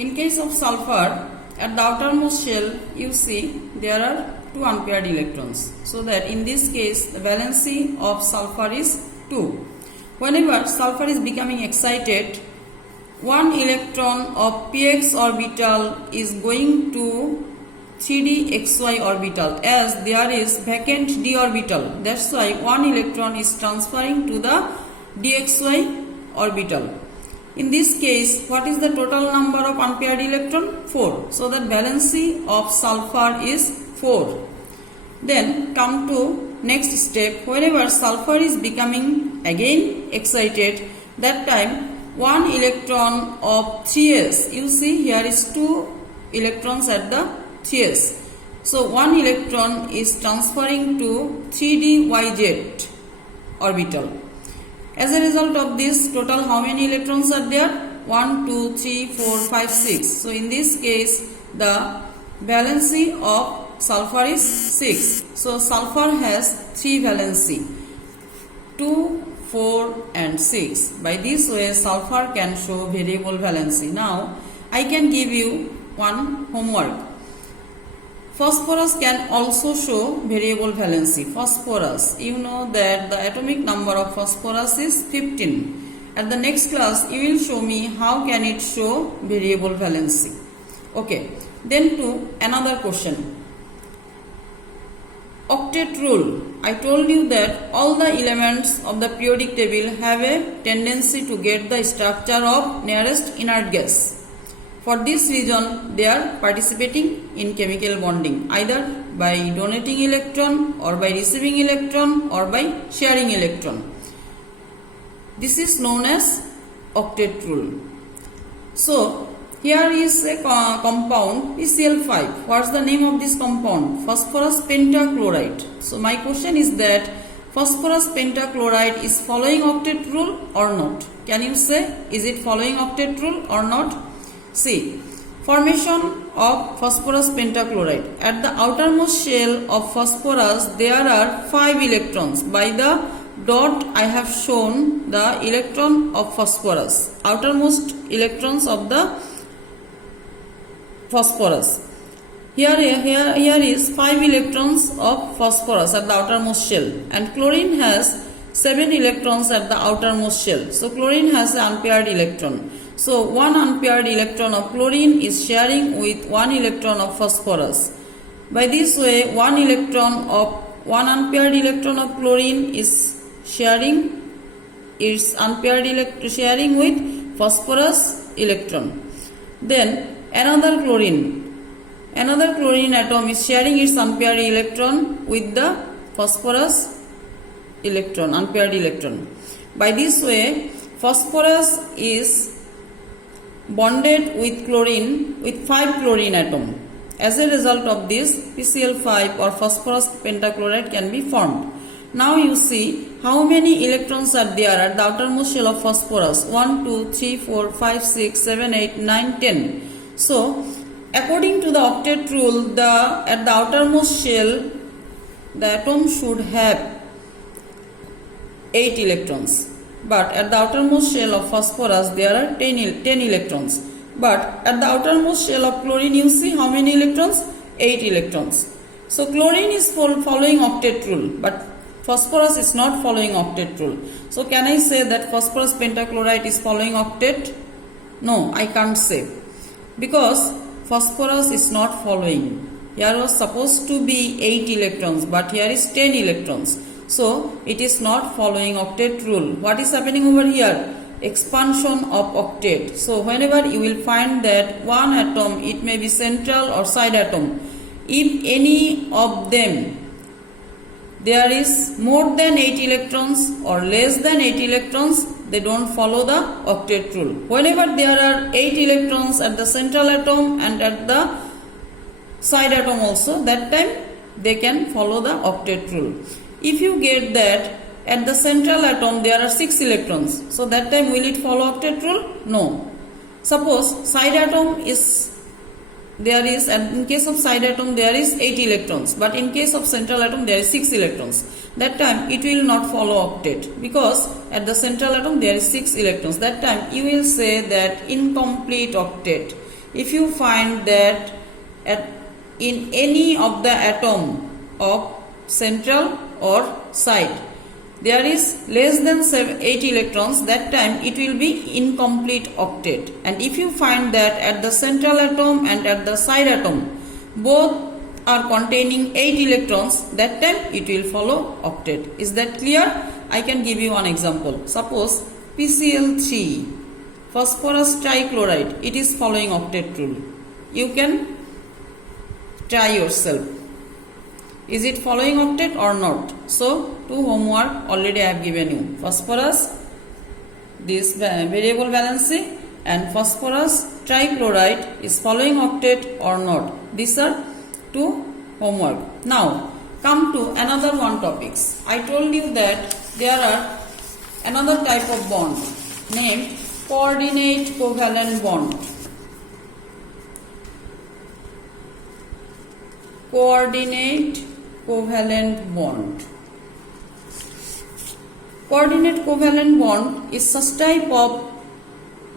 In case of sulfur, at the outermost shell, you see there are 2 unpaired electrons. So that in this case, the valency of sulfur is 2. Whenever sulfur is becoming excited, 1 electron of px orbital is going to 3d xy orbital, as there is vacant d orbital. That's why 1 electron is transferring to the dxy orbital. In this case, what is the total number of unpaired electron? 4. So that valency of sulfur is 4. Then come to next step. Whenever sulfur is becoming again excited, that time 1 electron of 3s, you see here is 2 electrons at the 3s. So 1 electron is transferring to 3d yz orbital. As a result of this, total how many electrons are there? 1, 2, 3, 4, 5, 6. So in this case, the valency of sulfur is 6. So sulfur has 3 valency, 2, 4 and 6. By this way, sulfur can show variable valency. Now, I can give you one homework. Phosphorus can also show variable valency. Phosphorus, you know that the atomic number of phosphorus is 15. At the next class, you will show me how can it show variable valency. Okay, then to another question. Octet rule. I told you that all the elements of the periodic table have a tendency to get the structure of nearest inert gas. For this reason, they are participating in chemical bonding, either by donating electron or by receiving electron or by sharing electron. This is known as octet rule. So, here is a compound ch5. What's the name of this compound? Phosphorus pentachloride. So, my question is that phosphorus pentachloride is following octet rule or not? Can you say, is it following octet rule or not? See, formation of phosphorus pentachloride. At the outermost shell of phosphorus, there are 5 electrons. By the dot, I have shown the electron of phosphorus, outermost electrons of the phosphorus. Here is 5 electrons of phosphorus at the outermost shell, and chlorine has 7 electrons at the outermost shell. So chlorine has an unpaired electron. So 1 unpaired electron of chlorine is sharing with 1 electron of phosphorus. By this way, 1 unpaired electron of chlorine is sharing its unpaired sharing with phosphorus electron. Then another chlorine atom is sharing its unpaired electron with the phosphorus electron, unpaired electron. By this way, phosphorus is bonded with chlorine with 5 chlorine atom. As a result of this, PCl5 or phosphorus pentachloride can be formed. Now you see how many electrons are there at the outermost shell of phosphorus. 1, 2, 3, 4, 5, 6, 7, 8, 9, 10. So, according to the octet rule, at the outermost shell, the atom should have 8 electrons. But at the outermost shell of phosphorus, there are 10 electrons. But at the outermost shell of chlorine, you see how many electrons? 8 electrons. So chlorine is following octet rule, but phosphorus is not following octet rule. So can I say that phosphorus pentachloride is following octet? No, I can't say. Because phosphorus is not following. Here was supposed to be 8 electrons, but here is 10 electrons. So, it is not following octet rule. What is happening over here? Expansion of octet. So, whenever you will find that one atom, it may be central or side atom. If any of them, there is more than 8 electrons or less than 8 electrons, they don't follow the octet rule. Whenever there are 8 electrons at the central atom and at the side atom also, that time they can follow the octet rule. If you get that at the central atom there are 6 electrons, so that time will it follow octet rule? No. Suppose side atom is, in case of side atom there is 8 electrons, but in case of central atom there is 6 electrons. That time it will not follow octet, because at the central atom there is 6 electrons. That time you will say that incomplete octet. if you find that in any of the atom of central or side there is less than 8 electrons, that time it will be incomplete octet. And if you find that at the central atom and at the side atom both are containing 8 electrons, that time it will follow octet. Is that clear? I can give you one example. Suppose PCl3, phosphorus trichloride, it is following octet rule. You can try yourself. Is it following octet or not? So, two homework already I have given you. Phosphorus, this variable valency, and phosphorus trichloride is following octet or not. These are two homework. Now, come to another one topics. I told you that there are another type of bond named coordinate covalent bond. Coordinate covalent bond. Coordinate covalent bond is such type of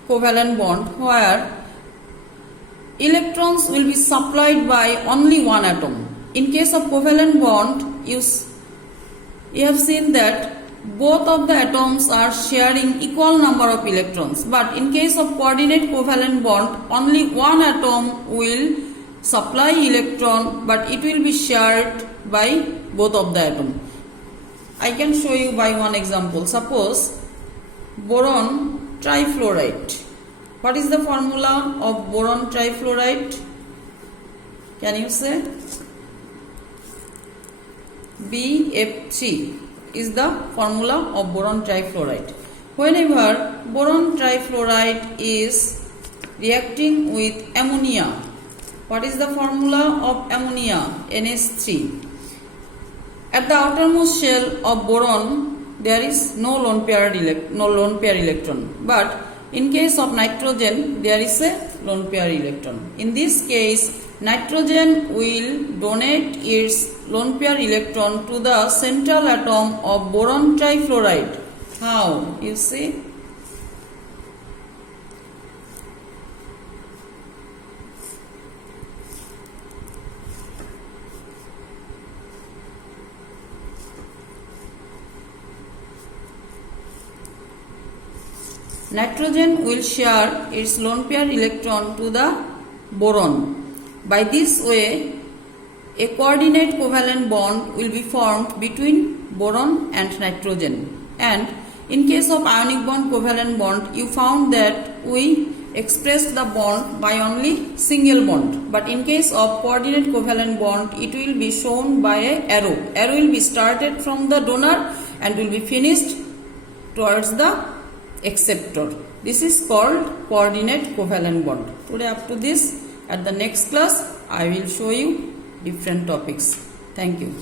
covalent bond where electrons will be supplied by only one atom. In case of covalent bond, you have seen that both of the atoms are sharing equal number of electrons. But in case of coordinate covalent bond, only one atom will supply electron, but it will be shared by both of the atom. I can show you by one example. Suppose boron trifluoride. What is the formula of boron trifluoride? Can you say? BF3 is the formula of boron trifluoride. Whenever boron trifluoride is reacting with ammonia, what is the formula of ammonia? NH3. At the outermost shell of boron, there is no lone pair electron. But in case of nitrogen, there is a lone pair electron. In this case, nitrogen will donate its lone pair electron to the central atom of boron trifluoride. How? You see? Nitrogen will share its lone pair electron to the boron. By this way, a coordinate covalent bond will be formed between boron and nitrogen. And in case of ionic bond covalent bond, you found that we expressed the bond by only single bond. But in case of coordinate covalent bond, it will be shown by an arrow. Arrow will be started from the donor and will be finished towards the acceptor. This is called coordinate covalent bond. Today up to this. At the next class, I will show you different topics. Thank you.